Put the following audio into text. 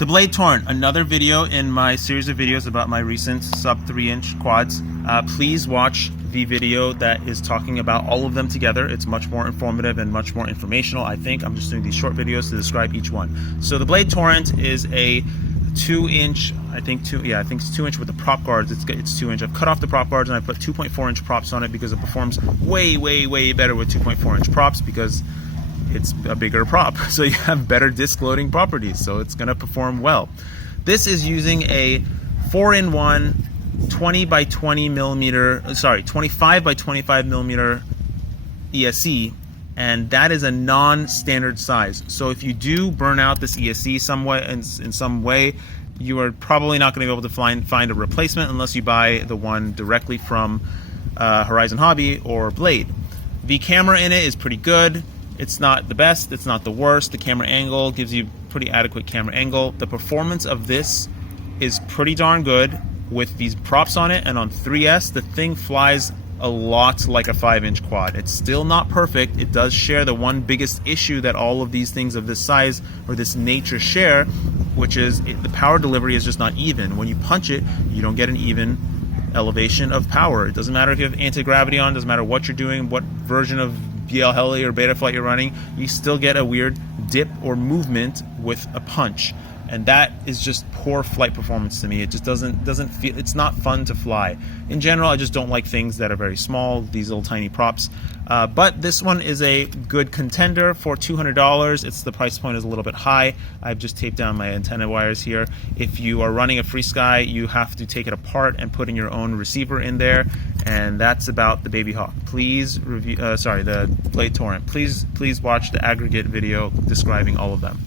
The Blade Torrent, another video in my series of videos about my recent sub 3-inch quads. Please watch the video that is talking about all of them together. It's much more informative and much more informational, I think. I'm just doing these short videos to describe each one. So the Blade Torrent is a 2-inch, I think it's 2-inch with the prop guards. It's 2-inch. I've cut off the prop guards and I put 2.4-inch props on it because it performs way better with 2.4-inch props because it's a bigger prop, so you have better disc loading properties, so it's going to perform well. This is using a 4-in-1 25 by 25 millimeter ESC, and that is a non-standard size. So if you do burn out this ESC in some way, you are probably not going to be able to find a replacement unless you buy the one directly from Horizon Hobby or Blade. The camera in it is pretty good. It's not the best, it's not the worst. The camera angle gives you pretty adequate camera angle. The performance of this is pretty darn good with these props on it, and on 3S, the thing flies a lot like a 5-inch quad. It's still not perfect. It does share the one biggest issue that all of these things of this size or this nature share, which is the power delivery is just not even. When you punch it, you don't get an even elevation of power. It doesn't matter if you have anti-gravity on, doesn't matter what you're doing, what version of BL Heli or Betaflight you're running, you still get a weird dip or movement with a punch, and that is just poor flight performance to me. It just doesn't feel, it's not fun to fly. In general, I just don't like things that are very small, these little tiny props. But this one is a good contender for $200. The price point is a little bit high. I've just taped down my antenna wires here. If you are running a FrSky, you have to take it apart and put in your own receiver in there, and that's about the Baby Hawk. Please review, the Blade Torrent. Please watch the aggregate video describing all of them.